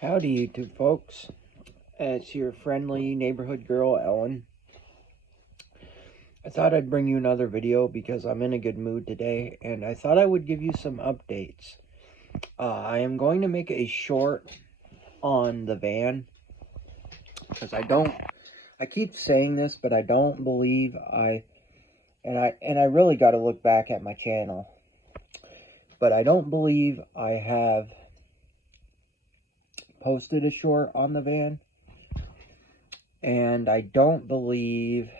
Howdy, YouTube folks. It's your friendly neighborhood girl, Ellen. I thought I'd bring you another video because I'm in a good mood today, and I thought I would give you some updates. I am going to make a short on the van, because I keep saying this, but I don't believe I really got to look back at my channel, but I don't believe I have posted a short on the van, and I don't believe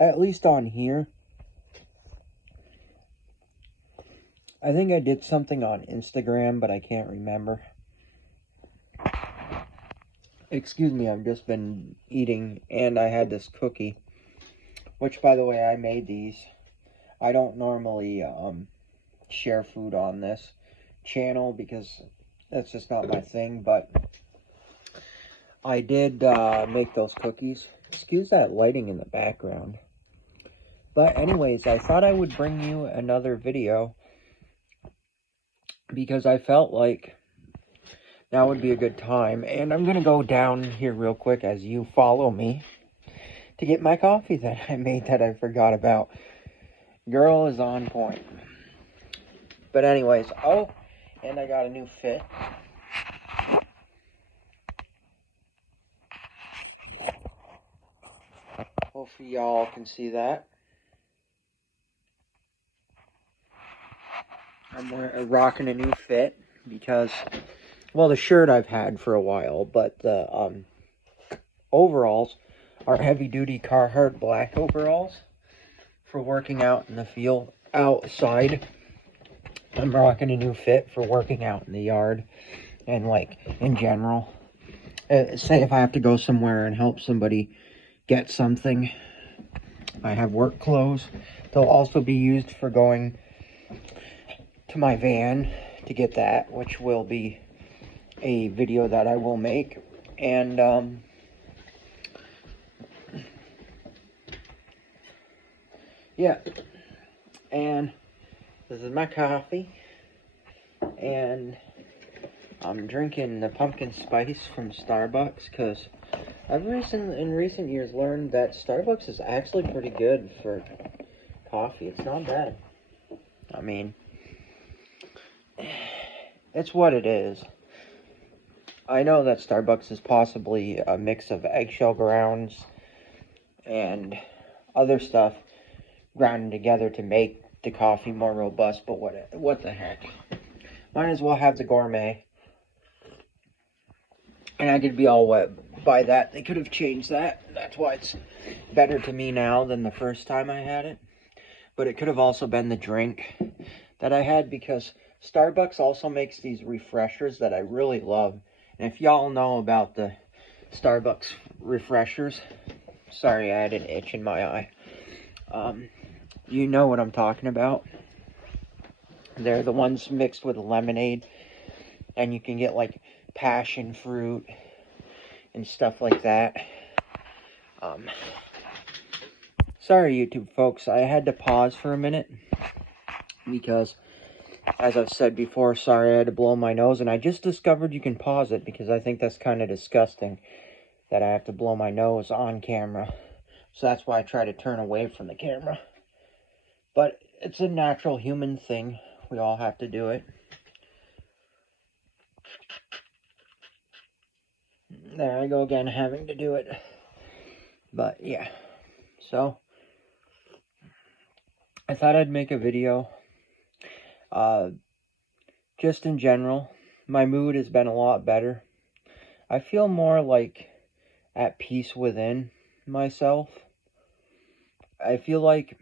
at least on here. I think I did something on Instagram, but I can't remember. Excuse me, I've just been eating, and I had this cookie, which, by the way, I made these. I don't normally share food on this channel because that's just not my thing, but I did make those cookies. Excuse that lighting in the background. But anyways, I thought I would bring you another video because I felt like now would be a good time. And I'm going to go down here real quick as you follow me to get my coffee that I made that I forgot about. Girl is on point. But anyways, oh, and I got a new fit. Hopefully y'all can see that. I'm rocking a new fit because, well, the shirt I've had for a while, but the overalls are heavy-duty Carhartt black overalls for working out in the field outside. I'm rocking a new fit for working out in the yard and, like, in general. Say if I have to go somewhere and help somebody get something, I have work clothes. They'll also be used for going to my van to get that, which will be a video that I will make. And yeah, and this is my coffee, and I'm drinking the pumpkin spice from Starbucks because I've in recent years learned that Starbucks is actually pretty good for coffee. It's not bad. I mean, it's what it is. I know that Starbucks is possibly a mix of eggshell grounds and other stuff ground together to make the coffee more robust, but what the heck. Might as well have the gourmet. And I could be all wet by that. They could have changed that. That's why it's better to me now than the first time I had it. But it could have also been the drink that I had, because Starbucks also makes these refreshers that I really love. And if y'all know about the Starbucks refreshers, sorry, I had an itch in my eye. You know what I'm talking about. They're the ones mixed with lemonade, and you can get like passion fruit and stuff like that. Sorry, YouTube folks, I had to pause for a minute because, as I've said before, sorry, I had to blow my nose, and I just discovered you can pause it because I think that's kind of disgusting that I have to blow my nose on camera. So that's why I try to turn away from the camera. But it's a natural human thing. We all have to do it. There I go again, having to do it. But yeah, so I thought I'd make a video. Just in general, my mood has been a lot better. I feel more like at peace within myself. I feel like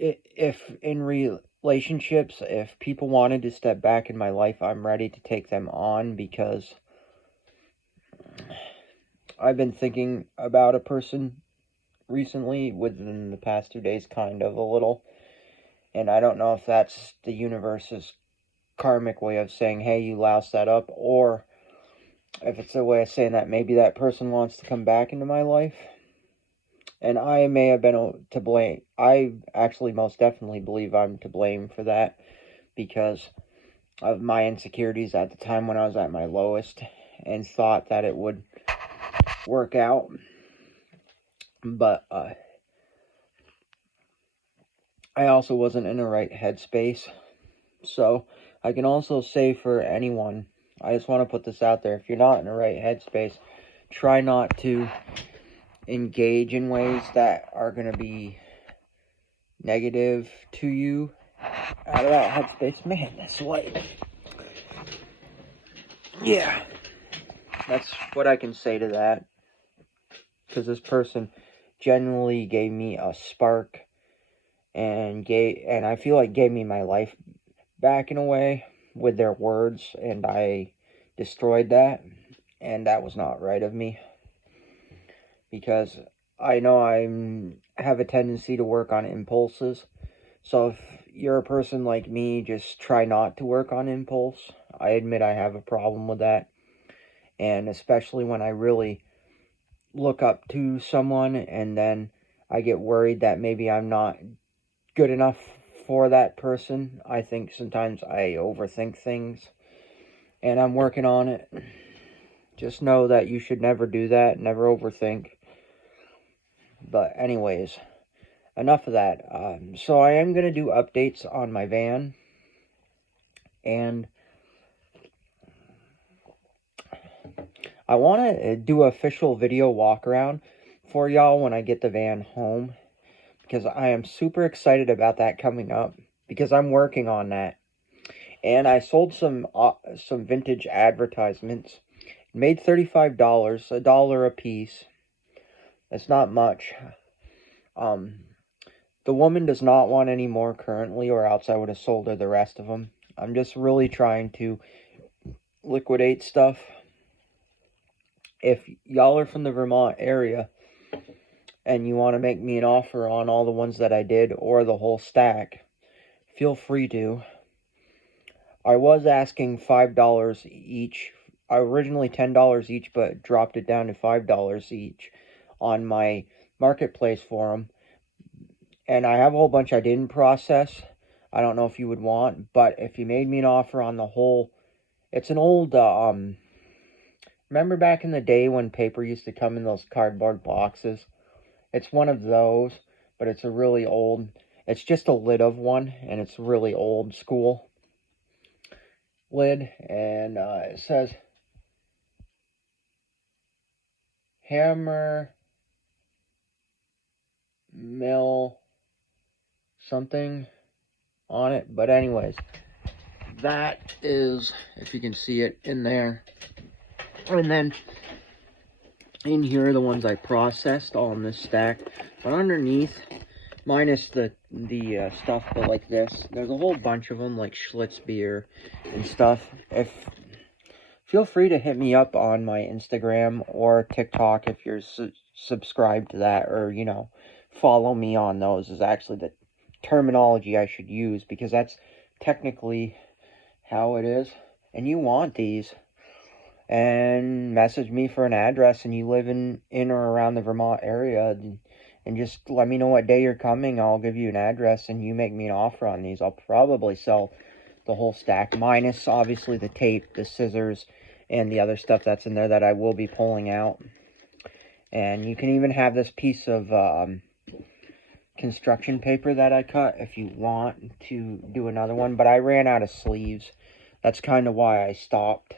if in relationships, if people wanted to step back in my life, I'm ready to take them on, because I've been thinking about a person recently, within the past 2 days, kind of a little, and I don't know if that's the universe's karmic way of saying, hey, you loused that up, or if it's a way of saying that maybe that person wants to come back into my life. And I may have been to blame. I actually most definitely believe I'm to blame for that because of my insecurities at the time when I was at my lowest and thought that it would work out. But I also wasn't in the right headspace. So I can also say for anyone, I just want to put this out there, if you're not in the right headspace, try not to engage in ways that are going to be negative to you out of that headspace. Man, that's what. Yeah, that's what I can say to that. Because this person genuinely gave me a spark and I feel like gave me my life back in a way with their words, and I destroyed that, and that was not right of me, because I know I have a tendency to work on impulses. So if you're a person like me, just try not to work on impulse. I admit I have a problem with that, and especially when I really look up to someone and then I get worried that maybe I'm not good enough for that person. I think sometimes I overthink things, and I'm working on it. Just know that you should never do that, never overthink. But anyways, enough of that. So I am going to do updates on my van, and I want to do an official video walk around for y'all when I get the van home, because I am super excited about that coming up, because I'm working on that. And I sold some vintage advertisements. Made $35, $1 a piece. That's not much. The woman does not want any more currently, or else I would have sold her the rest of them. I'm just really trying to liquidate stuff. If y'all are from the Vermont area and you want to make me an offer on all the ones that I did or the whole stack, feel free to. I was asking $5 each. Originally $10 each, but dropped it down to $5 each on my marketplace forum. And I have a whole bunch I didn't process. I don't know if you would want, but if you made me an offer on the whole, it's an old, remember back in the day when paper used to come in those cardboard boxes? It's one of those, but it's a really old, it's just a lid of one, and it's really old school lid, and it says Hammer Mill something on it. But anyways, that is, if you can see it in there. And then in here are the ones I processed all in this stack. But underneath, minus the stuff but like this, there's a whole bunch of them, like Schlitz beer and stuff. Feel free to hit me up on my Instagram or TikTok if you're subscribed to that, or, you know, follow me on those is actually the terminology I should use, because that's technically how it is. And you want these, and message me for an address, and you live in or around the Vermont area, and just let me know what day you're coming. I'll give you an address, and you make me an offer on these. I'll probably sell the whole stack, minus obviously the tape, the scissors, and the other stuff that's in there that I will be pulling out. And you can even have this piece of construction paper that I cut if you want to do another one, but I ran out of sleeves. That's kind of why I stopped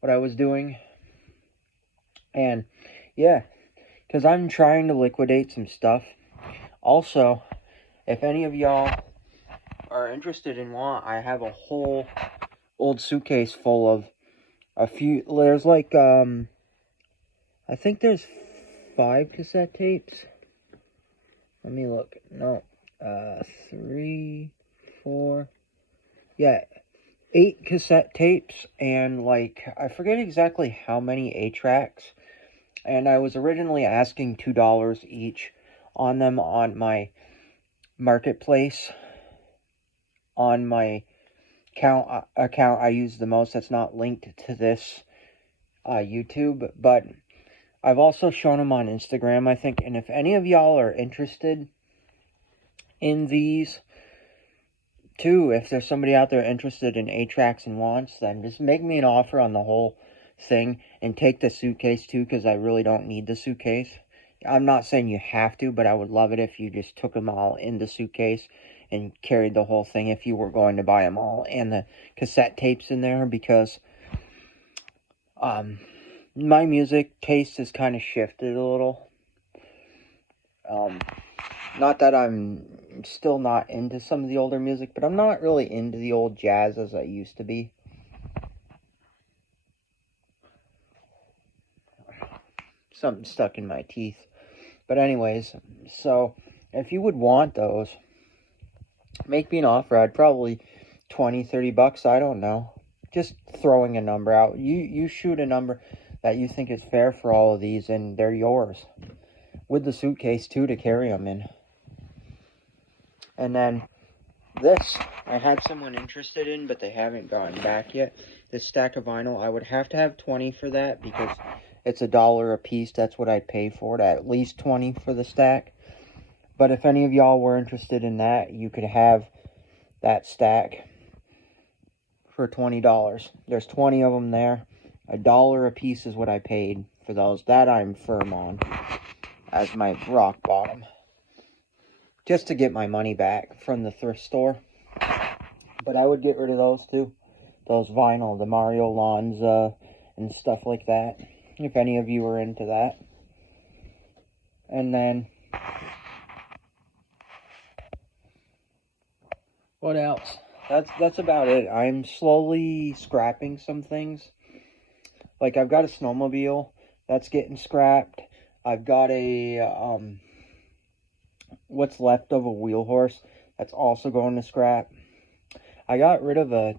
what I was doing. And yeah, because I'm trying to liquidate some stuff. Also, if any of y'all are interested in I have a whole old suitcase full of a few, there's like, I think there's 5 cassette tapes. Let me look. No, 3, 4, yeah, 8 cassette tapes, and like, I forget exactly how many 8-tracks, and I was originally asking $2 each on them on my marketplace, on my account I use the most, that's not linked to this YouTube, but I've also shown them on Instagram, I think. And if any of y'all are interested in these, too, if there's somebody out there interested in 8-tracks and wants them, just make me an offer on the whole thing and take the suitcase, too, because I really don't need the suitcase. I'm not saying you have to, but I would love it if you just took them all in the suitcase and carried the whole thing if you were going to buy them all, and the cassette tapes in there, because my music taste has kind of shifted a little. Not that I'm still not into some of the older music, but I'm not really into the old jazz as I used to be. Something stuck in my teeth. But anyways, so if you would want those, make me an offer. I'd probably $20-$30, I don't know. Just throwing a number out. You shoot a number that you think is fair for all of these, and they're yours. With the suitcase, too, to carry them in. And then this, I had someone interested in, but they haven't gotten back yet. This stack of vinyl, I would have to have 20 for that, because it's $1 a piece. That's what I'd pay for it, at least 20 for the stack. But if any of y'all were interested in that, you could have that stack for $20. There's 20 of them there. $1 a piece is what I paid for those. That I'm firm on as my rock bottom. Just to get my money back from the thrift store. But I would get rid of those too. Those vinyl, the Mario Lanza and stuff like that. If any of you are into that. And then, what else? That's about it. I'm slowly scrapping some things. Like, I've got a snowmobile that's getting scrapped. I've got a, what's left of a wheel horse that's also going to scrap. I got rid of a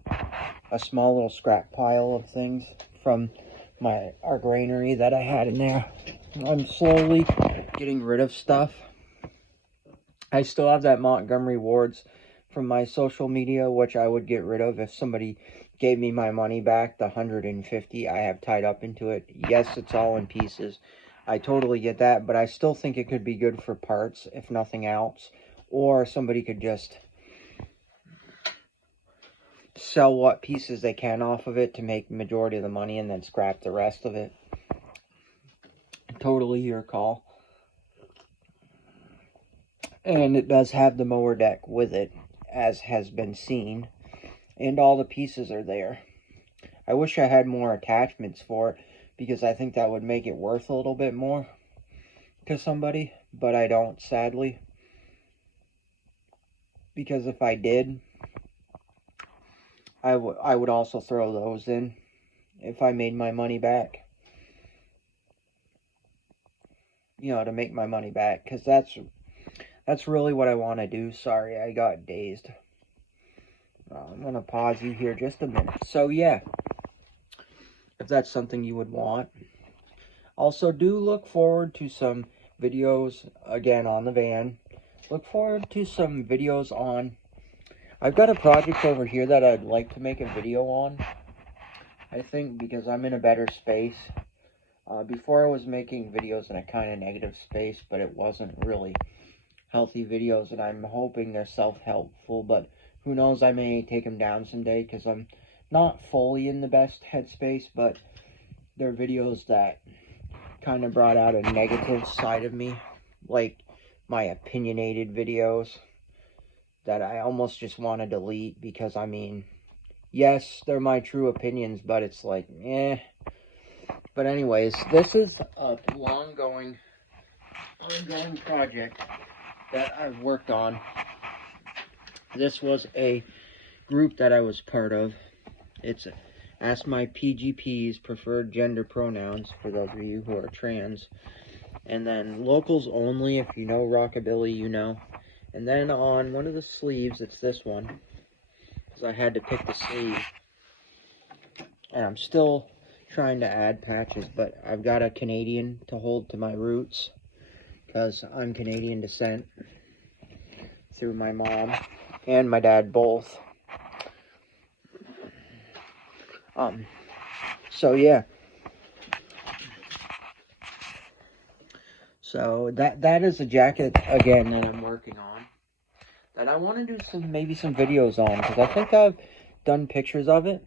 small little scrap pile of things from our granary that I had in there. I'm slowly getting rid of stuff. I still have that Montgomery Wards from my social media, which I would get rid of if somebody gave me my money back, the $150 I have tied up into it. Yes, it's all in pieces. I totally get that, but I still think it could be good for parts, if nothing else. Or somebody could just sell what pieces they can off of it to make the majority of the money and then scrap the rest of it. Totally your call. And it does have the mower deck with it, as has been seen. And all the pieces are there. I wish I had more attachments for it, because I think that would make it worth a little bit more to somebody. But I don't, sadly. Because if I did, I would also throw those in if I made my money back. You know, to make my money back. Because that's really what I want to do. Sorry, I got dazed. I'm going to pause you here just a minute. So, yeah. If that's something you would want. Also, do look forward to some videos, again, on the van. Look forward to some videos on... I've got a project over here that I'd like to make a video on. I think because I'm in a better space. Before I was making videos in a kind of negative space, but it wasn't really healthy videos, and I'm hoping they're self-helpful, but who knows, I may take them down someday, because I'm not fully in the best headspace, but they're videos that kind of brought out a negative side of me, like my opinionated videos that I almost just want to delete, because, I mean, yes, they're my true opinions, but it's like, eh. But anyways, this is a ongoing project that I've worked on. This was a group that I was part of. It's Ask My PGPs, preferred gender pronouns, for those of you who are trans. And then locals only, if you know Rockabilly, you know. And then on one of the sleeves, it's this one, because I had to pick the sleeve. And I'm still trying to add patches, but I've got a Canadian to hold to my roots, because I'm Canadian descent through my mom and my dad both. So yeah. So that is a jacket, again, that I'm working on. That I want to do maybe some videos on, because I think I've done pictures of it.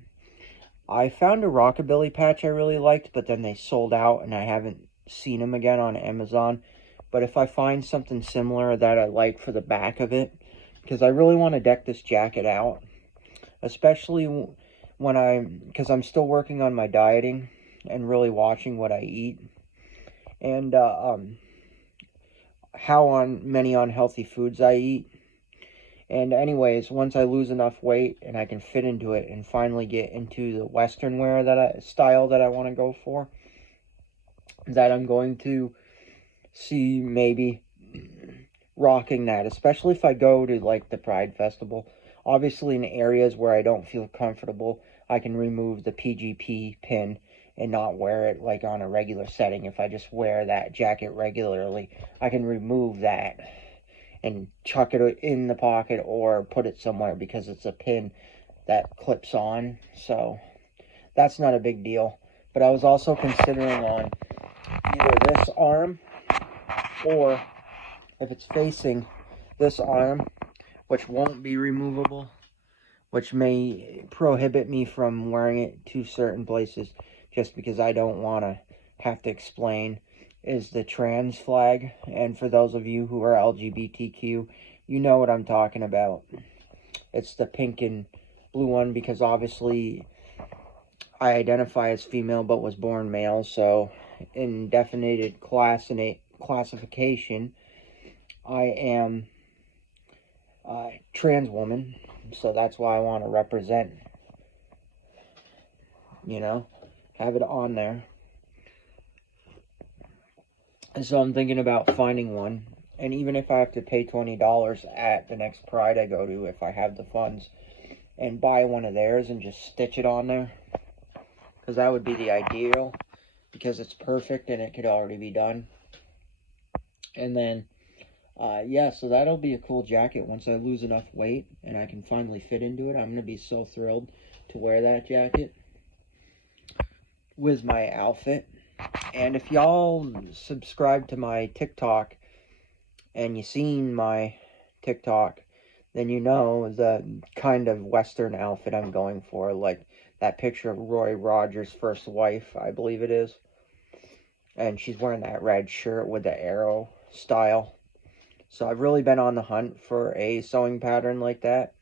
I found a rockabilly patch I really liked, but then they sold out, and I haven't seen them again on Amazon. But if I find something similar that I like for the back of it, because I really want to deck this jacket out, especially because I'm still working on my dieting and really watching what I eat, and how many unhealthy foods I eat. And anyways, once I lose enough weight and I can fit into it and finally get into the Western wear style that I want to go for, that I'm going to see maybe rocking that, especially if I go to like the Pride Festival. Obviously in areas where I don't feel comfortable, I can remove the PGP pin and not wear it like on a regular setting. If I just wear that jacket regularly, I can remove that and chuck it in the pocket or put it somewhere because it's a pin that clips on. So that's not a big deal. But I was also considering on either this arm, or if it's facing this arm, which won't be removable, which may prohibit me from wearing it to certain places just because I don't want to have to explain, is the trans flag. And for those of you who are LGBTQ, you know what I'm talking about. It's the pink and blue one, because obviously I identify as female but was born male, so in definited classification, I am a trans woman. So that's why I want to represent, have it on there. And so I'm thinking about finding one. And even if I have to pay $20 at the next Pride I go to, if I have the funds, and buy one of theirs and just stitch it on there, because that would be the ideal, because it's perfect and it could already be done. And then, yeah, so that'll be a cool jacket once I lose enough weight and I can finally fit into it. I'm going to be so thrilled to wear that jacket with my outfit. And if y'all subscribe to my TikTok and you seen my TikTok, then you know the kind of Western outfit I'm going for. Like that picture of Roy Rogers' first wife, I believe it is. And she's wearing that red shirt with the arrow style. So I've really been on the hunt for a sewing pattern like that.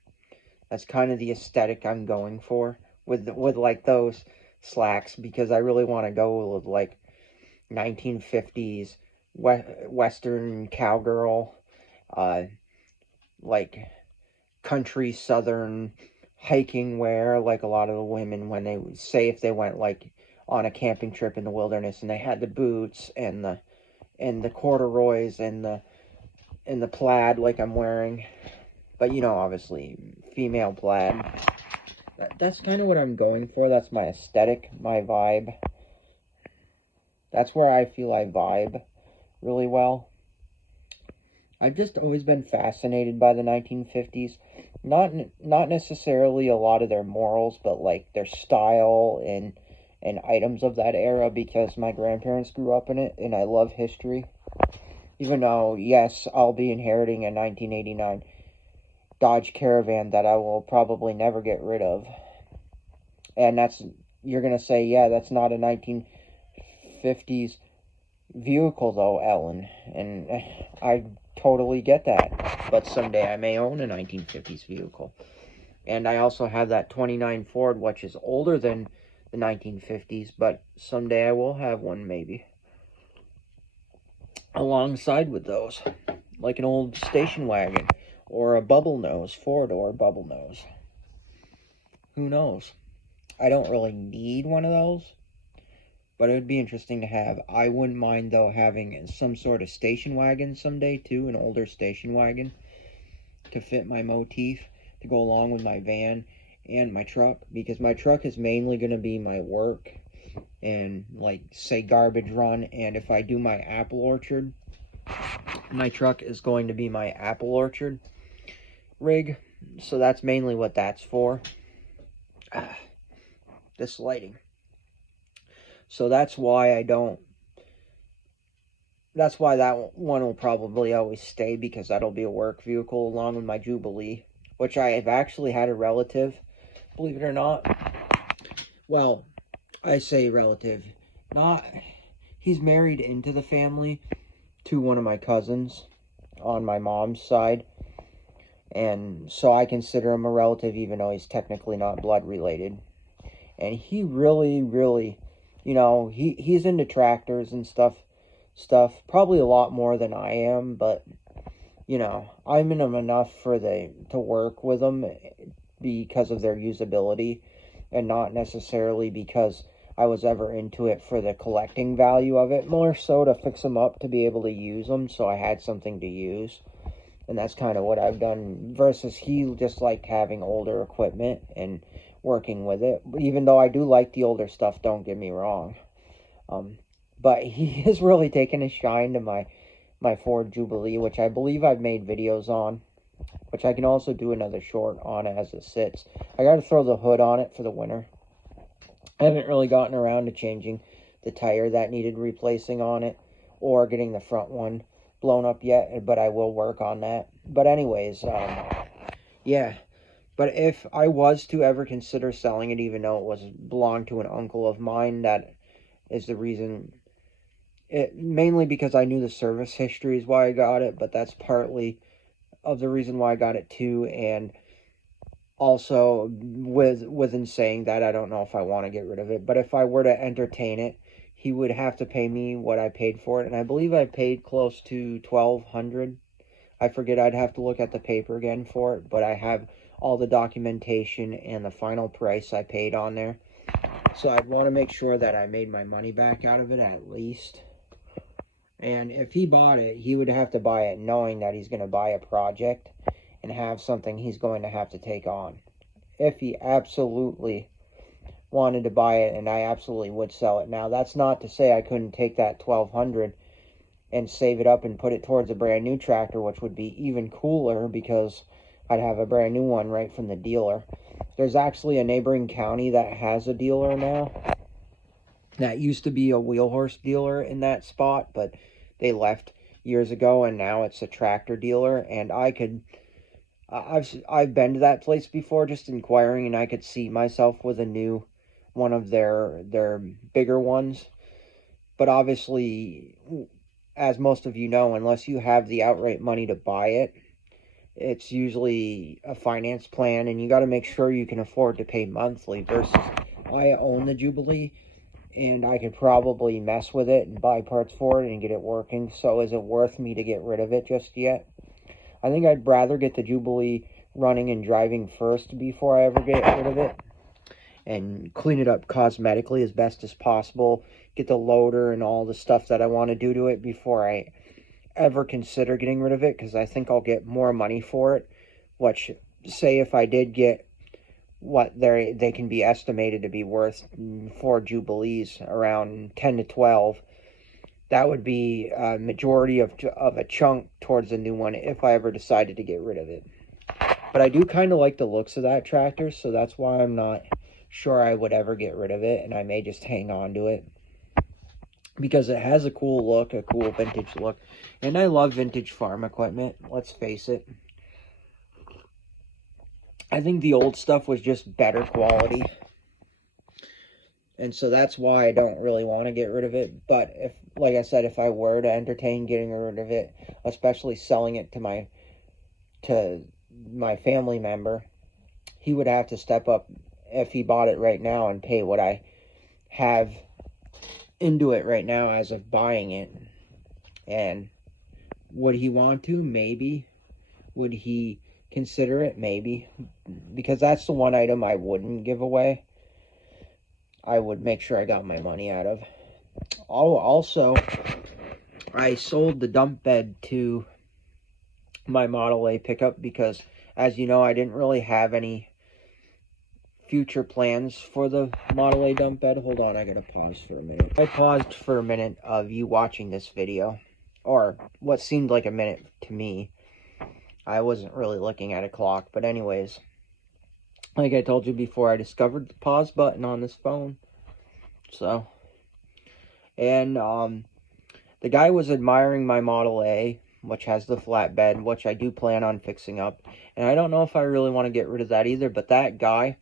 That's kind of the aesthetic I'm going for with like those slacks, because I really want to go with like 1950s Western cowgirl, like country Southern hiking wear, like a lot of the women when they say if they went like on a camping trip in the wilderness and they had the boots and the corduroys and the plaid like I'm wearing. But obviously female plaid. That's kind of what I'm going for. That's my aesthetic, my vibe. That's where I feel I vibe really well. I've just always been fascinated by the 1950s. Not necessarily a lot of their morals, but like their style and items of that era, because my grandparents grew up in it and I love history. Even though, yes, I'll be inheriting a 1989 Dodge Caravan that I will probably never get rid of. And you're going to say, yeah, that's not a 1950s vehicle though, Ellen. And I totally get that. But someday I may own a 1950s vehicle. And I also have that 29 Ford, which is older than the 1950s, but someday I will have one maybe. Alongside with those, like an old station wagon or a bubble nose, four-door bubble nose. Who knows? I don't really need one of those, but it would be interesting to have. I wouldn't mind though having some sort of station wagon someday too, an older station wagon to fit my motif, to go along with my van and my truck, because my truck is mainly going to be my work and like say garbage run. And if I do my apple orchard, my truck is going to be my apple orchard rig. So that's mainly what that's for. This lighting. So that's why I don't that's why that one will probably always stay, because that'll be a work vehicle along with my Jubilee, which I have actually had a relative, believe it or not. Well, I say relative, not, he's married into the family to one of my cousins on my mom's side, and so I consider him a relative even though he's technically not blood related. And he really, really, you know, he's into tractors and stuff, probably a lot more than I am, but you know, I'm in them enough for to work with them because of their usability, and not necessarily because I was ever into it for the collecting value of it, more so to fix them up to be able to use them, so I had something to use. And that's kind of what I've done, versus he just liked having older equipment and working with it. Even though I do like the older stuff, don't get me wrong. But he has really taken a shine to my Ford Jubilee, which I believe I've made videos on, which I can also do another short on as it sits. I got to throw the hood on it for the winter. I haven't really gotten around to changing the tire that needed replacing on it, or getting the front one blown up yet, but I will work on that. But anyways, yeah. But if I was to ever consider selling it, even though it belonged to an uncle of mine, that is the reason. Mainly because I knew the service history is why I got it, but that's partly of the reason why I got it too. And also within saying that, I don't know if I want to get rid of it, but if I were to entertain it, he would have to pay me what I paid for it, and I believe I paid close to $1,200. I forget, I'd have to look at the paper again for it, but I have all the documentation and the final price I paid on there. So I'd want to make sure that I made my money back out of it at least. And if he bought it, he would have to buy it knowing that he's going to buy a project and have something he's going to have to take on. If he absolutely wanted to buy it, and I absolutely would sell it. Now, that's not to say I couldn't take that $1,200 and save it up and put it towards a brand new tractor, which would be even cooler because I'd have a brand new one right from the dealer. There's actually a neighboring county that has a dealer now. That used to be a wheel horse dealer in that spot, but they left years ago, and now it's a tractor dealer. And I've been to that place before, just inquiring, and I could see myself with a new one of their bigger ones. But obviously, as most of you know, unless you have the outright money to buy it, it's usually a finance plan, and you got to make sure you can afford to pay monthly. Versus, I own the Jubilee, and I could probably mess with it and buy parts for it and get it working. So is it worth me to get rid of it just yet? I think I'd rather get the Jubilee running and driving first before I ever get rid of it, and clean it up cosmetically as best as possible, get the loader and all the stuff that I want to do to it before I ever consider getting rid of it, because I think I'll get more money for it. Which, say if I did get what they can be estimated to be worth for Jubilees, around 10 to 12, that would be a majority of a chunk towards the new one if I ever decided to get rid of it. But I do kind of like the looks of that tractor, so that's why I'm not sure I would ever get rid of it, and I may just hang on to it because it has a cool look, a cool vintage look. And I love vintage farm equipment, let's face it. I think the old stuff was just better quality, and so that's why I don't really want to get rid of it. But if, like I said, if I were to entertain getting rid of it, especially selling it to my family member, he would have to step up if he bought it right now and pay what I have into it right now as of buying it. And would he want to? Maybe. Would he consider it? Maybe. Because that's the one item I wouldn't give away. I would make sure I got my money out of. Oh, also, I sold the dump bed to my Model A pickup because, as you know, I didn't really have any future plans for the Model A dump bed. Hold on, I gotta pause for a minute. I paused for a minute of you watching this video, or what seemed like a minute to me. I wasn't really looking at a clock, but anyways, like I told you before, I discovered the pause button on this phone. So, and The guy was admiring my Model A, which has the flatbed, which I do plan on fixing up. And I don't know if I really want to get rid of that either, but that guy,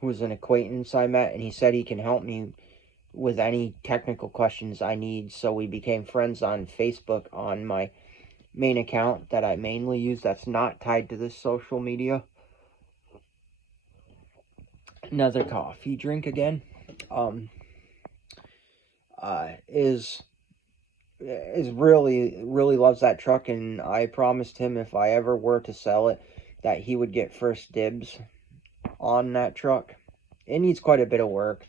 who was an acquaintance I met, and he said he can help me with any technical questions I need. So we became friends on Facebook on my main account that I mainly use that's not tied to this social media. Another coffee drink again. Is really loves that truck, and I promised him if I ever were to sell it that he would get first dibs on that truck. It needs quite a bit of work,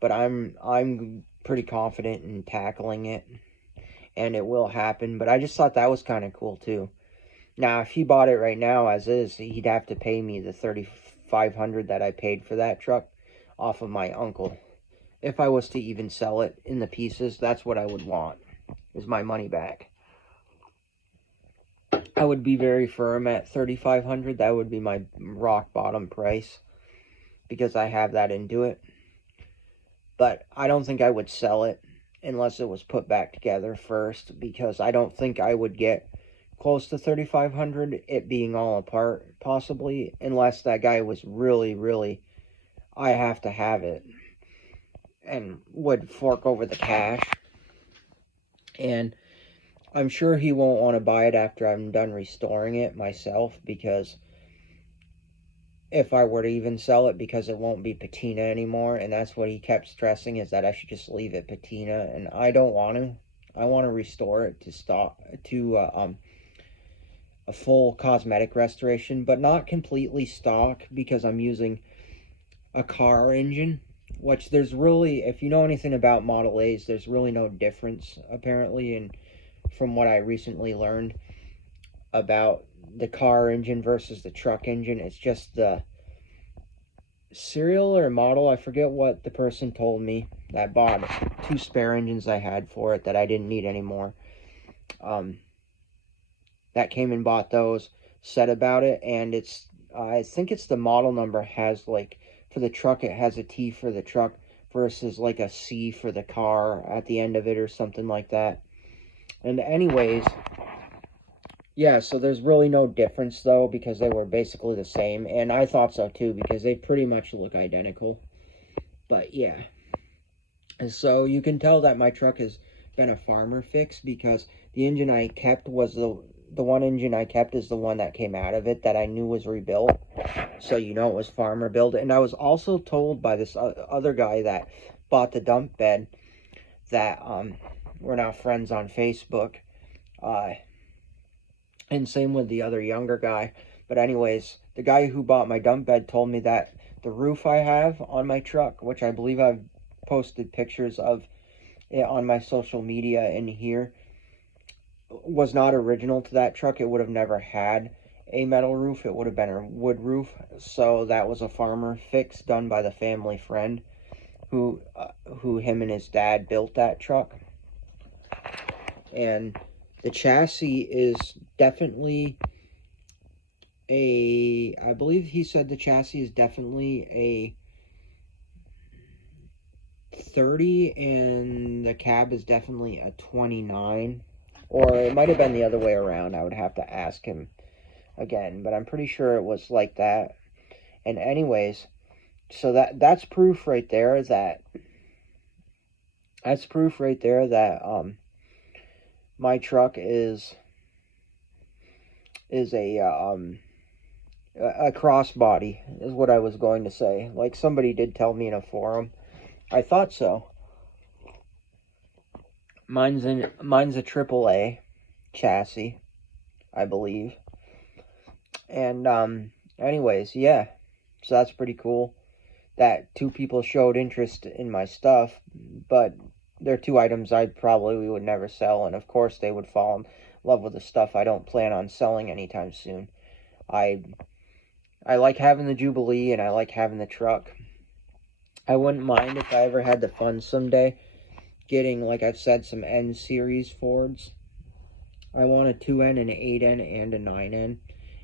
but I'm pretty confident in tackling it, and it will happen. But I just thought that was kind of cool too. Now, if he bought it right now as is, he'd have to pay me the $3,500 that I paid for that truck off of my uncle. If I was to even sell it in the pieces, that's what I would want, is my money back. I would be very firm at $3,500. That would be my rock bottom price, because I have that into it. But I don't think I would sell it unless it was put back together first, because I don't think I would get close to $3,500, it being all apart, possibly, unless that guy was really, I have to have it, and would fork over the cash. And I'm sure he won't want to buy it after I'm done restoring it myself, because if I were to even sell it, because it won't be patina anymore, and that's what he kept stressing, is that I should just leave it patina, and I don't want to. I want to restore it to a full cosmetic restoration, but not completely stock, because I'm using a car engine, which there's really, if you know anything about Model A's, there's really no difference, apparently, and from what I recently learned about the car engine versus the truck engine, it's just the serial or model, I forget what the person told me that bought 2 spare engines I had for it that I didn't need anymore. That came and bought those, said about it, and it's, I think it's the model number has, like, for the truck, it has a T for the truck versus like a C for the car at the end of it or something like that. And anyways, yeah, so there's really no difference though, because they were basically the same, and I thought so too, because they pretty much look identical. But yeah, and so you can tell that my truck has been a farmer fix, because the engine I kept was the one engine I kept is the one that came out of it that I knew was rebuilt. So you know it was farmer built. And I was also told by this other guy that bought the dump bed that we're now friends on Facebook. And same with the other younger guy. But anyways, the guy who bought my dump bed told me that the roof I have on my truck, which I believe I've posted pictures of it on my social media in here, was not original to that truck. It would have never had a metal roof. It would have been a wood roof. So that was a farmer fix done by the family friend who him and his dad built that truck. And the chassis is definitely I believe he said the chassis is definitely a 30 and the cab is definitely a 29. Or it might have been the other way around. I would have to ask him again, but I'm pretty sure it was like that. And anyways, so that's proof right there that my truck is a crossbody, is what I was going to say. Like somebody did tell me in a forum. I thought so. Mine's a AAA chassis, I believe. And anyways, yeah. So that's pretty cool that 2 people showed interest in my stuff, but they're 2 items I probably would never sell, and of course they would fall in love with the stuff I don't plan on selling anytime soon. I like having the Jubilee, and I like having the truck. I wouldn't mind if I ever had the funds someday getting, like I've said, some N series Fords. I want a 2N, an 8N, and a 9N.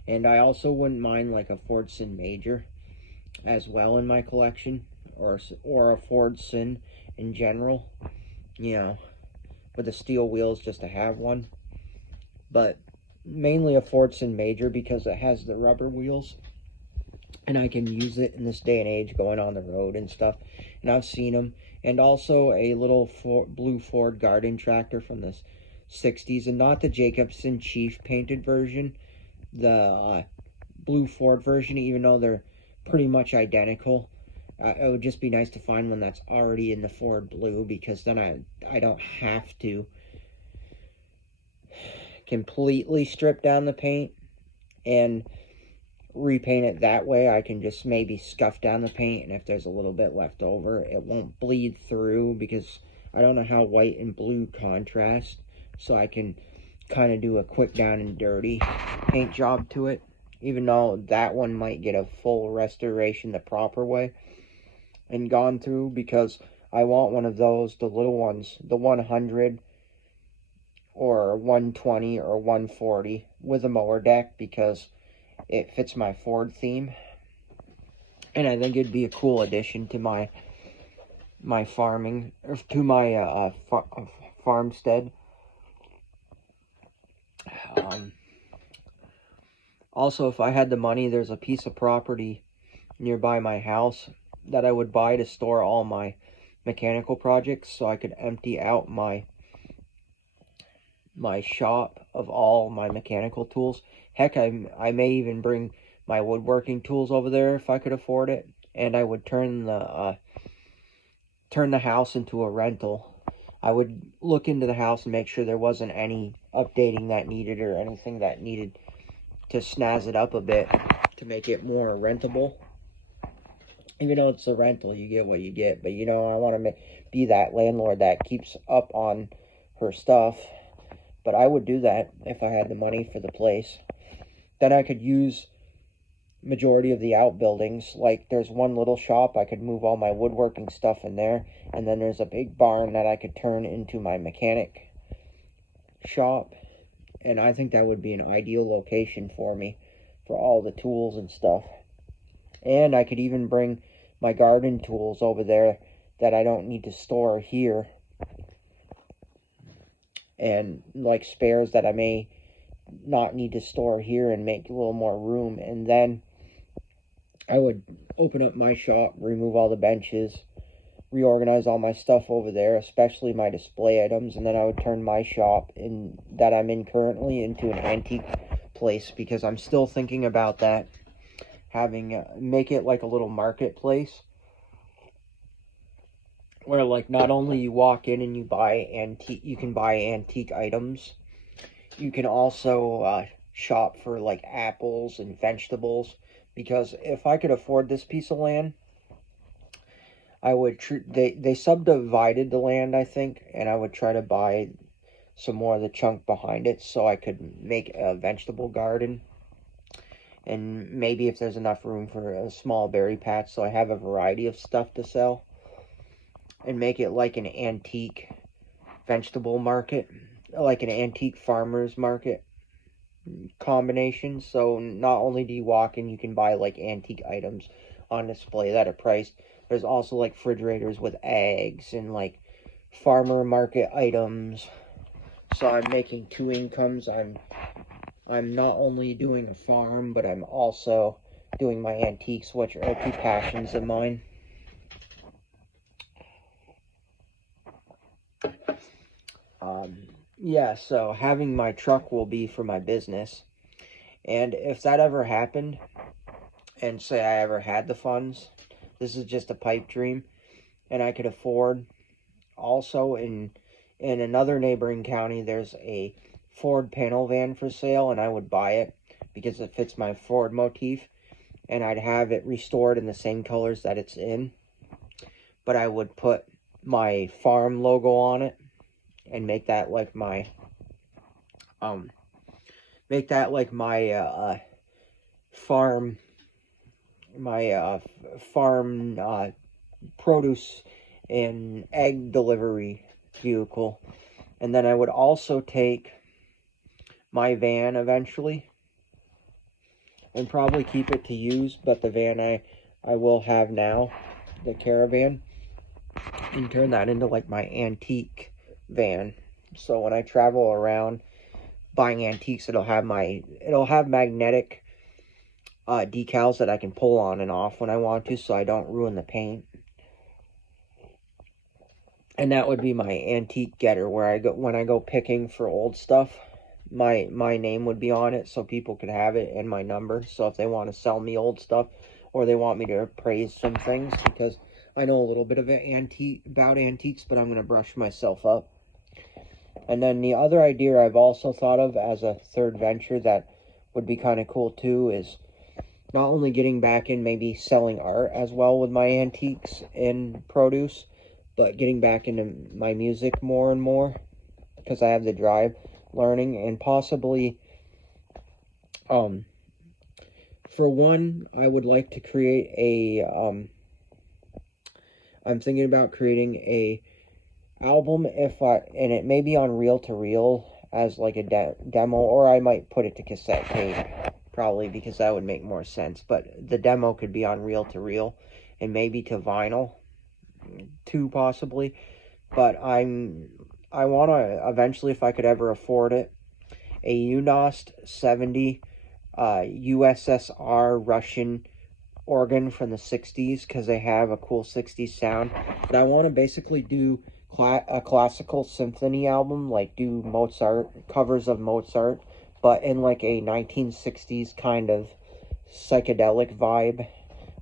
And I also wouldn't mind like a Fordson Major as well in my collection, or a Fordson in general. You know, with the steel wheels just to have one. But mainly a Fordson Major because it has the rubber wheels. And I can use it in this day and age going on the road and stuff. And I've seen them. And also a little blue Ford garden tractor from the 60s. And not the Jacobson Chief painted version. The blue Ford version, even though they're pretty much identical. It would just be nice to find one that's already in the Ford blue, because then I don't have to completely strip down the paint and repaint it that way. I can just maybe scuff down the paint, and if there's a little bit left over, it won't bleed through, because I don't know how white and blue contrast, so I can kind of do a quick down and dirty paint job to it, even though that one might get a full restoration the proper way and gone through, because I want one of those, the little ones, the 100 or 120 or 140 with a mower deck, because it fits my Ford theme, and I think it'd be a cool addition to my farming, or to my farmstead. Also, if I had the money, there's a piece of property nearby my house that I would buy to store all my mechanical projects, so I could empty out my shop of all my mechanical tools. Heck, I may even bring my woodworking tools over there if I could afford it, and I would turn the house into a rental. I would look into the house and make sure there wasn't any updating that needed, or anything that needed to snazz it up a bit to make it more rentable. Even though it's a rental, you get what you get. But, you know, I want to be that landlord that keeps up on her stuff. But I would do that if I had the money for the place. Then I could use majority of the outbuildings. Like, there's one little shop, I could move all my woodworking stuff in there. And then there's a big barn that I could turn into my mechanic shop. And I think that would be an ideal location for me, for all the tools and stuff. And I could even bring my garden tools over there that I don't need to store here, and like spares that I may not need to store here, and make a little more room. And then I would open up my shop, remove all the benches, reorganize all my stuff over there, especially my display items, and then I would turn my shop that I'm in currently into an antique place, because I'm still thinking about that, having make it like a little marketplace where, like, not only you walk in and you can buy antique items, you can also shop for like apples and vegetables. Because if I could afford this piece of land, I would they subdivided the land, I think, and I would try to buy some more of the chunk behind it, so I could make a vegetable garden. And maybe if there's enough room for a small berry patch, so I have a variety of stuff to sell. And make it like an antique vegetable market, like an antique farmer's market combination. So not only do you walk in, you can buy like antique items on display that are priced. There's also like refrigerators with eggs and like farmer market items. So I'm making two incomes. I'm not only doing a farm, but I'm also doing my antiques, which are two passions of mine. Yeah, so having my truck will be for my business. And if that ever happened, and say I ever had the funds, this is just a pipe dream, and I could afford, also in another neighboring county, there's a Ford panel van for sale, and I would buy it because it fits my Ford motif, and I'd have it restored in the same colors that it's in, but I would put my farm logo on it and make that like my farm produce and egg delivery vehicle. And then I would also take my van eventually and probably keep it to use, but the van I will have now, the Caravan, and turn that into like my antique van, So when I travel around buying antiques, it'll have magnetic decals that I can pull on and off when I want to, so I don't ruin the paint. And that would be my antique getter, where I go when I go picking for old stuff. My name would be on it, so people could have it, and my number. So if they want to sell me old stuff, or they want me to appraise some things, because I know a little bit of about antiques, but I'm going to brush myself up. And then the other idea I've also thought of as a third venture that would be kind of cool too is not only getting back in maybe selling art as well with my antiques and produce, but getting back into my music more and more, because I have the drive, learning, and possibly, for one, I would like to create I'm thinking about creating a album, and it may be on reel to reel as like a demo, or I might put it to cassette tape, probably, because that would make more sense. But the demo could be on reel to reel, and maybe to vinyl too, possibly. But I want to eventually, if I could ever afford it, a UNOST 70 USSR Russian organ from the 60s, because they have a cool 60s sound. But I want to basically do a classical symphony album, like do Mozart, covers of Mozart, but in like a 1960s kind of psychedelic vibe.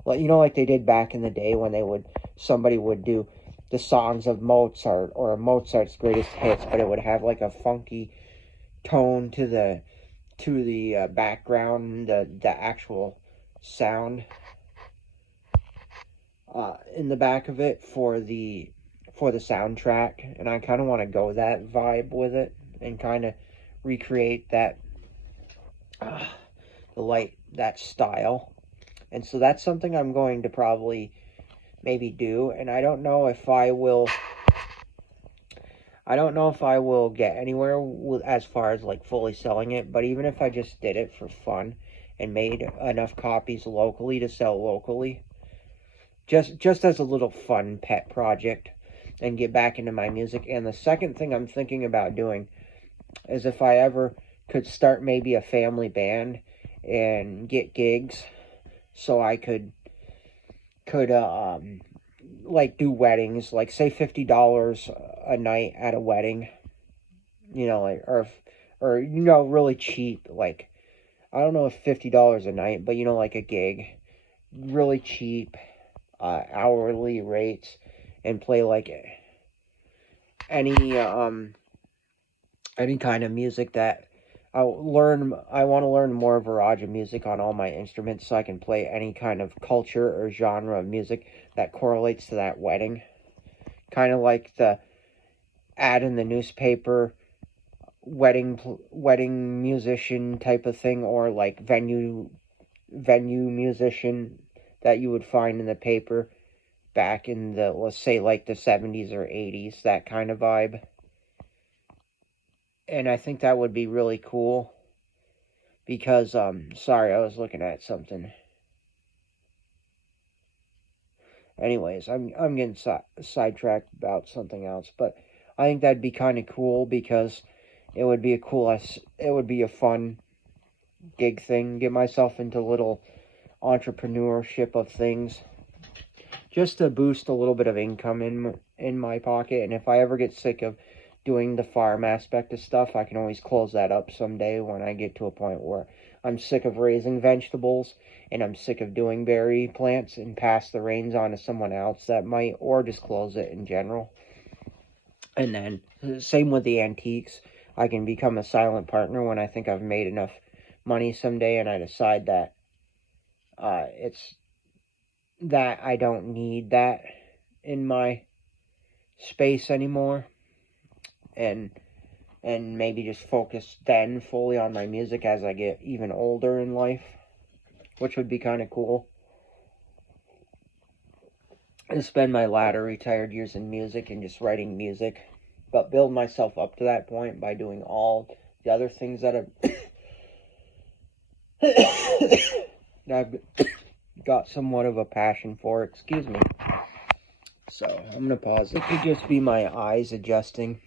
Like, like they did back in the day when somebody would do the songs of Mozart or Mozart's greatest hits, but it would have like a funky tone to the background, the actual sound in the back of it for the soundtrack. And I kind of want to go that vibe with it and kind of recreate that that style. And so that's something I'm going to probably maybe do. And I don't know if I will get anywhere as far as like fully selling it, but even if I just did it for fun and made enough copies locally to sell locally, just as a little fun pet project, and get back into my music. And the second thing I'm thinking about doing is, if I ever could start maybe a family band and get gigs, so I could like do weddings, like say $50 a night at a wedding, like, or really cheap, like, I don't know if $50 a night, but like a gig, really cheap, hourly rates, and play like any kind of music that I want to learn more variety of music on all my instruments, so I can play any kind of culture or genre of music that correlates to that wedding. Kind of like the ad in the newspaper, wedding musician type of thing, or like venue musician that you would find in the paper back in the, let's say, like the 70s or 80s, that kind of vibe. And I think that would be really cool, because sorry, I was looking at something. Anyways, I'm getting sidetracked about something else, but I think that'd be kind of cool, because it would be a fun gig thing, get myself into little entrepreneurship of things, just to boost a little bit of income in my pocket. And if I ever get sick of doing the farm aspect of stuff, I can always close that up someday when I get to a point where I'm sick of raising vegetables and I'm sick of doing berry plants, and pass the reins on to someone else that might, or just close it in general. And then same with the antiques. I can become a silent partner when I think I've made enough money someday and I decide that it's that I don't need that in my space anymore, and maybe just focus then fully on my music as I get even older in life, which would be kind of cool. And spend my latter retired years in music and just writing music, but build myself up to that point by doing all the other things that I've got somewhat of a passion for. So I'm gonna pause. It could just be my eyes adjusting.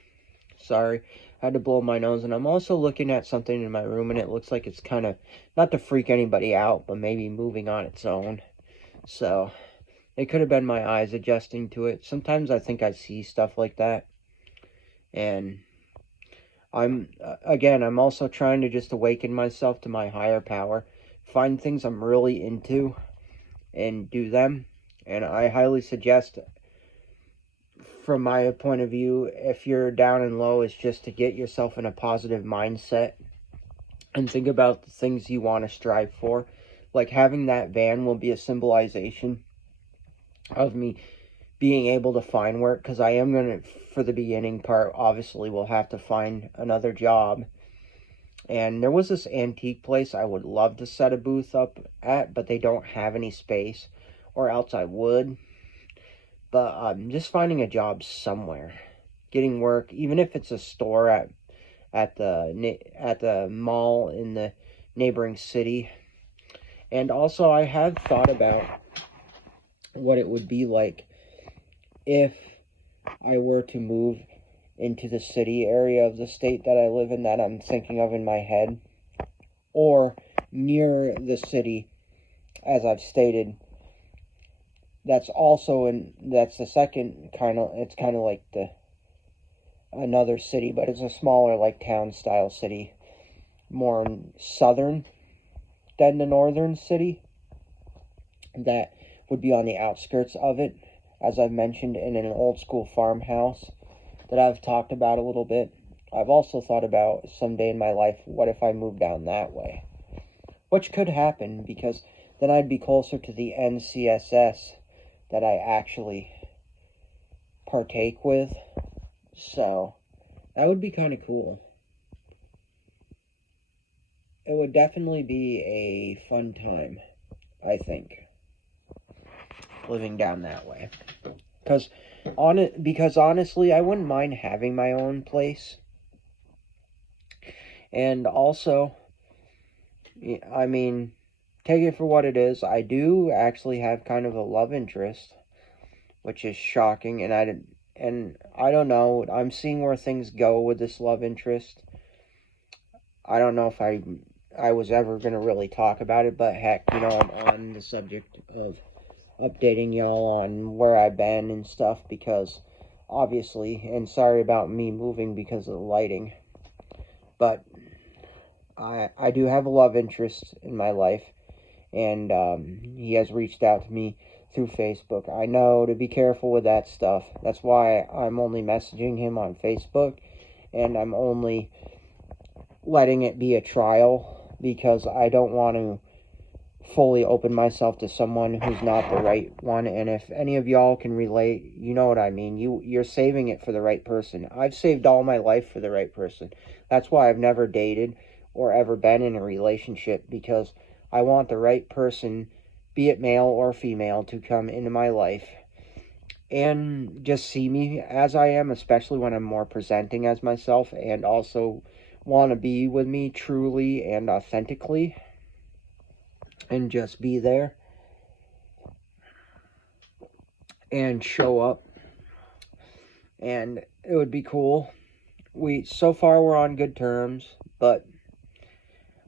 Sorry, I had to blow my nose. And I'm also looking at something in my room, and it looks like it's kind of, not to freak anybody out, but maybe moving on its own. So, it could have been my eyes adjusting to it. Sometimes I think I see stuff like that. And I'm also trying to just awaken myself to my higher power. Find things I'm really into and do them. And I highly suggest, from my point of view, if you're down and low, is just to get yourself in a positive mindset and think about the things you want to strive for. Like having that van will be a symbolization of me being able to find work, because I am going to, for the beginning part, obviously will have to find another job. And there was this antique place I would love to set a booth up at, but they don't have any space, or else I would. But just finding a job somewhere, getting work, even if it's a store at the mall in the neighboring city. And also, I have thought about what it would be like if I were to move into the city area of the state that I live in, that I'm thinking of in my head, or near the city, as I've stated. That's the second kind of, it's kind of like another city, but it's a smaller, like, town style city, more southern than the northern city, that would be on the outskirts of it, as I've mentioned, in an old school farmhouse that I've talked about a little bit. I've also thought about someday in my life, what if I moved down that way? Which could happen, because then I'd be closer to the NCSS that I actually partake with. So, that would be kind of cool. It would definitely be a fun time, I think, living down that way. Because honestly, I wouldn't mind having my own place. And also, I mean, take it for what it is. I do actually have kind of a love interest, which is shocking, and I don't know. I'm seeing where things go with this love interest. I don't know if I was ever going to really talk about it, but heck, I'm on the subject of updating y'all on where I've been and stuff, because obviously, and sorry about me moving because of the lighting, but I do have a love interest in my life, and he has reached out to me through Facebook. I know to be careful with that stuff. That's why I'm only messaging him on Facebook, and I'm only letting it be a trial, because I don't want to fully open myself to someone who's not the right one. And if any of y'all can relate, you know what I mean. You're saving it for the right person. I've saved all my life for the right person. That's why I've never dated or ever been in a relationship, because I want the right person, be it male or female, to come into my life and just see me as I am, especially when I'm more presenting as myself, and also want to be with me truly and authentically, and just be there and show up. And it would be cool. So far we're on good terms, but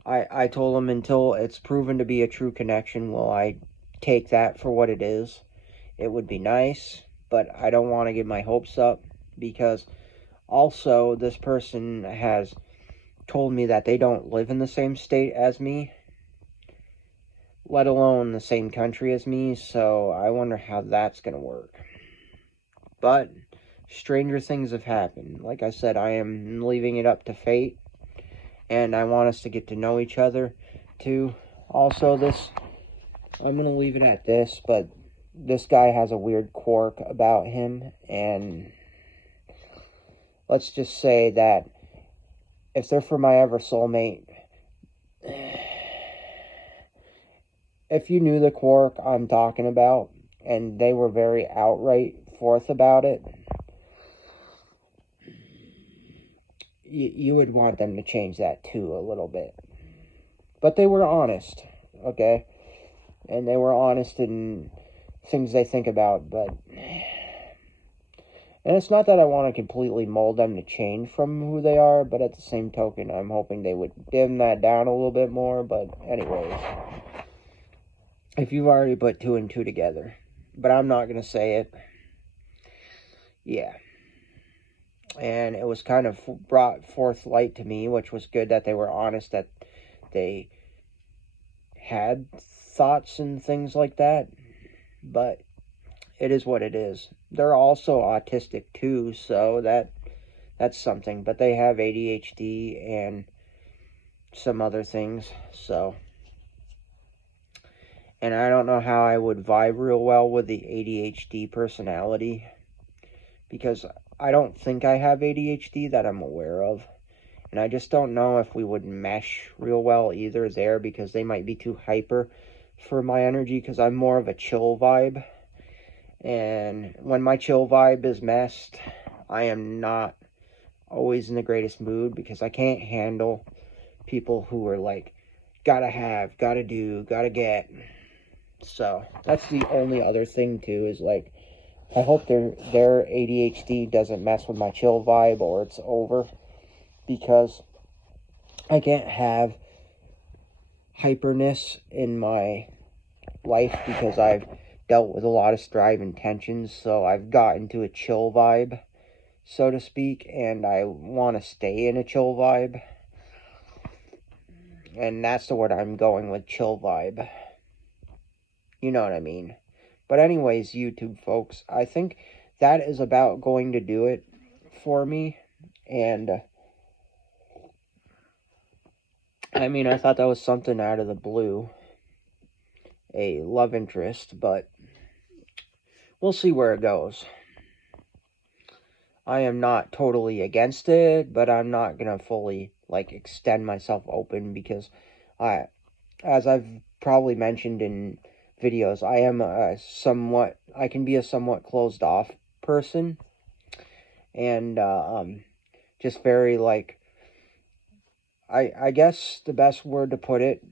I told him, until it's proven to be a true connection, will I take that for what it is. It would be nice, but I don't want to get my hopes up, because also this person has told me that they don't live in the same state as me, let alone the same country as me, so I wonder how that's going to work. But stranger things have happened. Like I said, I am leaving it up to fate, and I want us to get to know each other too. Also, I'm going to leave it at this, but this guy has a weird quirk about him, and let's just say that if they're for my ever soulmate, if you knew the quirk I'm talking about, and they were very outright forth about it, you would want them to change that too a little bit. But they were honest, okay? And they were honest in things they think about, but And it's not that I want to completely mold them to change from who they are, but at the same token, I'm hoping they would dim that down a little bit more. But anyways, if you've already put two and two together, but I'm not going to say it. Yeah. And it was kind of brought forth light to me, which was good that they were honest, that they had thoughts and things like that. But it is what it is. They're also autistic too, so that's something. But they have ADHD and some other things, so. And I don't know how I would vibe real well with the ADHD personality, because I don't think I have ADHD that I'm aware of. And I just don't know if we would mesh real well either there, because they might be too hyper for my energy, because I'm more of a chill vibe. And when my chill vibe is messed, I am not always in the greatest mood, because I can't handle people who are like, gotta have, gotta do, gotta get. So that's the only other thing too, is like, I hope their ADHD doesn't mess with my chill vibe, or it's over, because I can't have hyperness in my life, because I've dealt with a lot of strife and tensions, so I've got into a chill vibe, so to speak, and I want to stay in a chill vibe. And that's the word I'm going with, chill vibe. You know what I mean. But anyways, YouTube folks, I think that is about going to do it for me. And I mean, I thought that was something out of the blue, a love interest, but we'll see where it goes. I am not totally against it, but I'm not gonna fully like extend myself open, because as I've probably mentioned in videos, I am I can be a somewhat closed off person, and just very like, I guess the best word to put it,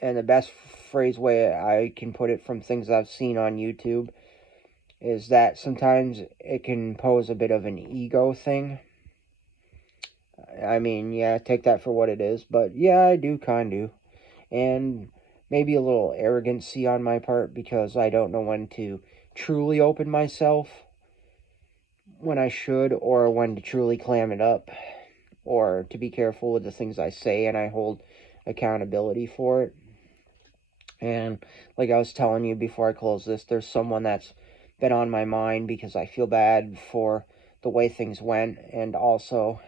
and the best phrase way I can put it from things I've seen on YouTube, is that sometimes it can pose a bit of an ego thing. I mean, yeah, take that for what it is, but yeah, I do kind of. And maybe a little arrogancy on my part, because I don't know when to truly open myself, when I should, or when to truly clam it up, or to be careful with the things I say, and I hold accountability for it. And like I was telling you before I close this, there's someone that's been on my mind, because I feel bad for the way things went, and also,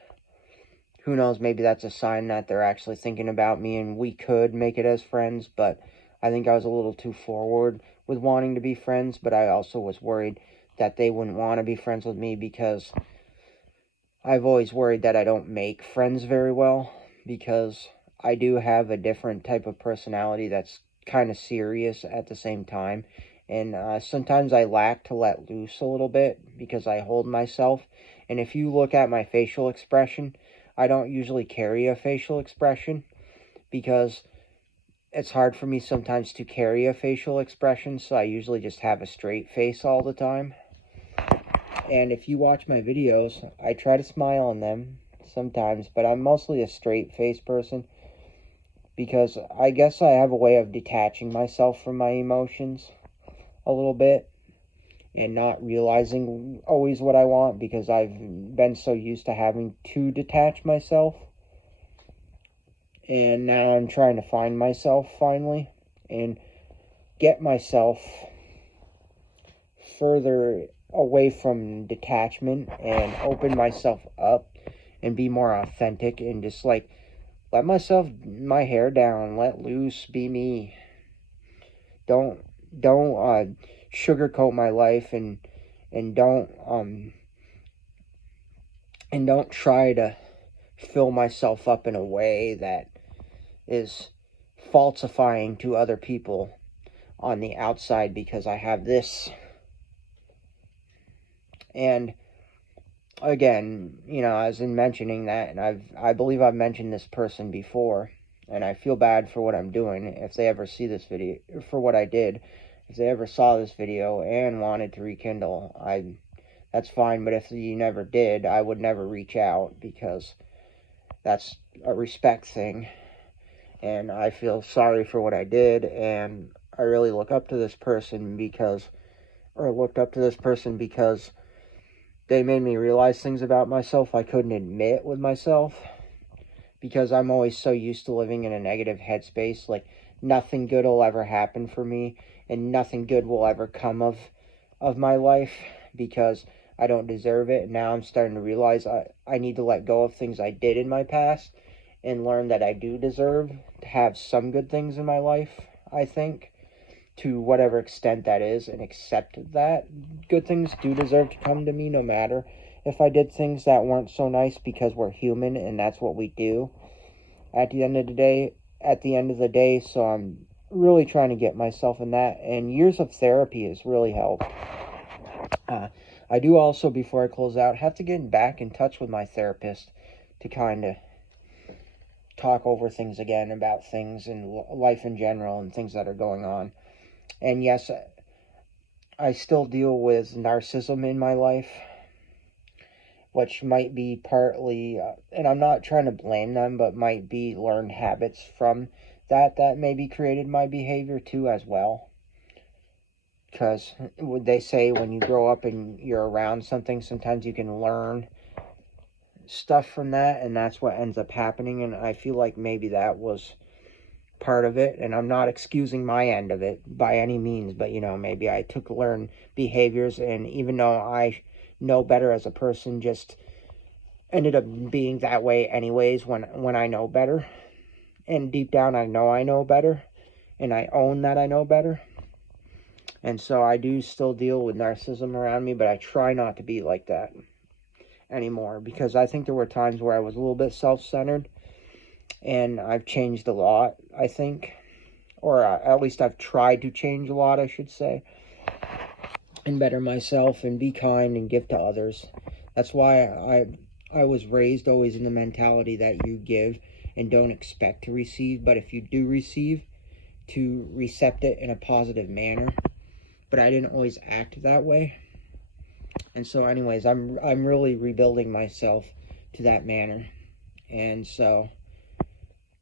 who knows, maybe that's a sign that they're actually thinking about me and we could make it as friends. But I think I was a little too forward with wanting to be friends, but I also was worried that they wouldn't want to be friends with me, because I've always worried that I don't make friends very well, because I do have a different type of personality that's kind of serious at the same time. And sometimes I lack to let loose a little bit, because I hold myself. And if you look at my facial expression, I don't usually carry a facial expression, because it's hard for me sometimes to carry a facial expression, so I usually just have a straight face all the time. And if you watch my videos, I try to smile in them sometimes, but I'm mostly a straight face person, because I guess I have a way of detaching myself from my emotions a little bit, and not realizing always what I want, because I've been so used to having to detach myself. And now I'm trying to find myself finally, and get myself further away from detachment, and open myself up and be more authentic, and just like let my hair down, let loose, be me. Don't sugarcoat my life, and don't try to fill myself up in a way that is falsifying to other people on the outside, because I have this. And again, you know, as in mentioning that, and I believe I've mentioned this person before, and I feel bad for what I'm doing if they ever see this video, for what I did. If they ever saw this video and wanted to rekindle, that's fine. But if you never did, I would never reach out, because that's a respect thing. And I feel sorry for what I did, and I really looked up to this person because they made me realize things about myself I couldn't admit with myself, because I'm always so used to living in a negative headspace. Like, nothing good will ever happen for me, and nothing good will ever come of my life, because I don't deserve it. And now I'm starting to realize I need to let go of things I did in my past and learn that I do deserve to have some good things in my life, I think, to whatever extent that is, and accept that good things do deserve to come to me, no matter if I did things that weren't so nice, because we're human and that's what we do at the end of the day. So I'm really trying to get myself in that, and years of therapy has really helped. I do also, before I close out, have to get back in touch with my therapist to kind of talk over things again, about things in life in general and things that are going on. And yes, I still deal with narcissism in my life, which might be partly, and I'm not trying to blame them, but might be learned habits from that maybe created my behavior too as well. Because they say when you grow up and you're around something, sometimes you can learn stuff from that, and that's what ends up happening. And I feel like maybe that was part of it, and I'm not excusing my end of it by any means, but maybe I took learned behaviors, and even though I know better as a person, just ended up being that way anyways when I know better. And deep down I know better, and I own that I know better. And so I do still deal with narcissism around me, but I try not to be like that anymore, because I think there were times where I was a little bit self-centered, and I've changed a lot, I think. Or at least I've tried to change a lot, I should say, and better myself and be kind and give to others. That's why I was raised always in the mentality that you give and don't expect to receive, but if you do receive, to recept it in a positive manner. But I didn't always act that way. And so anyways, I'm really rebuilding myself to that manner. And so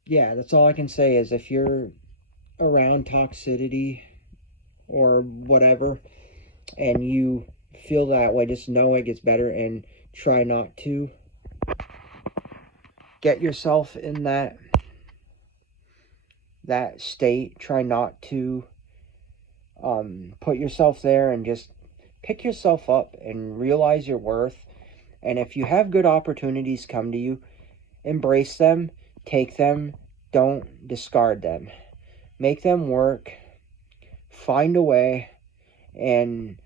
yeah, that's all I can say is, if you're around toxicity or whatever and you feel that way, just know it gets better, and try not to get yourself in that state. Try not to put yourself there, and just pick yourself up and realize your worth. And if you have good opportunities come to you, embrace them, take them, don't discard them. Make them work, find a way, and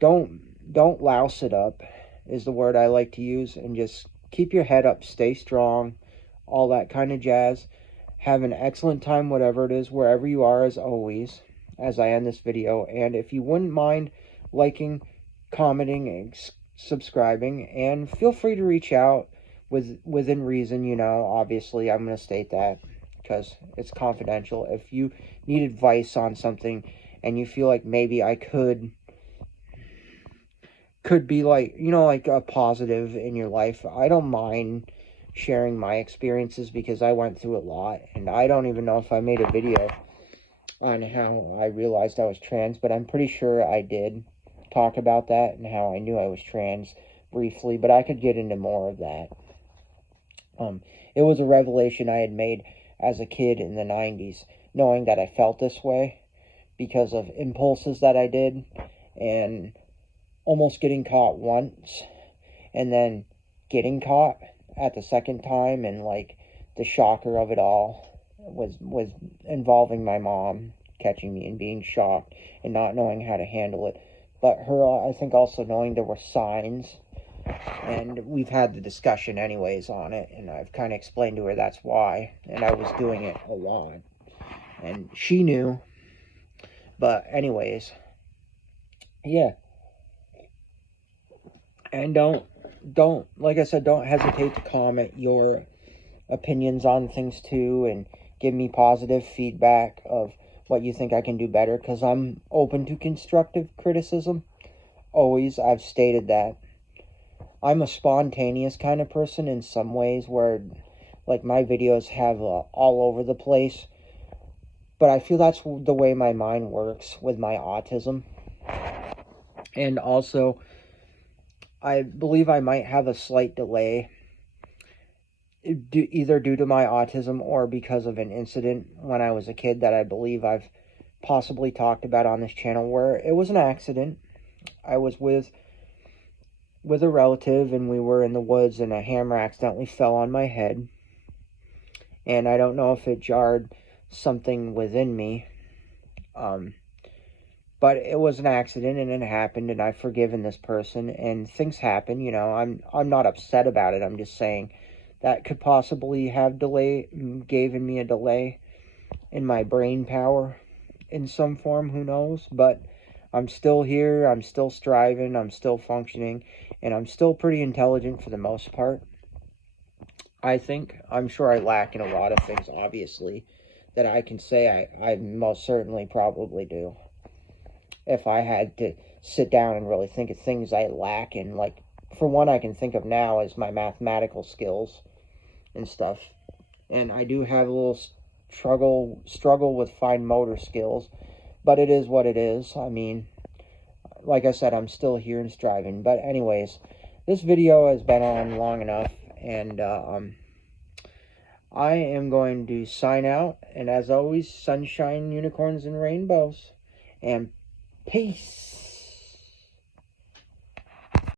don't louse it up, is the word I like to use, and just keep your head up, stay strong, all that kind of jazz. Have an excellent time, whatever it is, wherever you are, as always, as I end this video. And if you wouldn't mind liking, commenting, and subscribing, and feel free to reach out within reason. Obviously I'm going to state that because it's confidential. If you need advice on something and you feel like maybe I could be like, like a positive in your life, I don't mind sharing my experiences, because I went through a lot, and I don't even know if I made a video on how I realized I was trans, but I'm pretty sure I did talk about that and how I knew I was trans briefly, but I could get into more of that. It was a revelation I had made as a kid in the 90s, knowing that I felt this way because of impulses that I did, and almost getting caught once, and then getting caught at the second time, and like the shocker of it all was involving my mom catching me and being shocked and not knowing how to handle it. But her, I think, also knowing there were signs, and we've had the discussion anyways on it, and I've kind of explained to her that's why, and I was doing it a lot, and she knew. But anyways, yeah. And don't, like I said, don't hesitate to comment your opinions on things too, and give me positive feedback of what you think I can do better, because I'm open to constructive criticism. Always, I've stated that. I'm a spontaneous kind of person in some ways, where like my videos have all over the place, but I feel that's the way my mind works with my autism. And also, I believe I might have a slight delay, either due to my autism or because of an incident when I was a kid that I believe I've possibly talked about on this channel, where it was an accident. I was with a relative, and we were in the woods, and a hammer accidentally fell on my head. And I don't know if it jarred something within me. But it was an accident, and it happened, and I've forgiven this person, and things happen, you know. I'm not upset about it. I'm just saying that could possibly have given me a delay in my brain power in some form, who knows? But I'm still here, I'm still striving, I'm still functioning, and I'm still pretty intelligent for the most part. I think. I'm sure I lack in a lot of things, obviously, that I can say I most certainly probably do. If I had to sit down and really think of things I lack in, like, for one, I can think of now is my mathematical skills and stuff. And I do have a little struggle with fine motor skills, but it is what it is. I mean, like I said, I'm still here and striving. But anyways, this video has been on long enough, and I am going to sign out. And as always, sunshine, unicorns, and rainbows. And peace.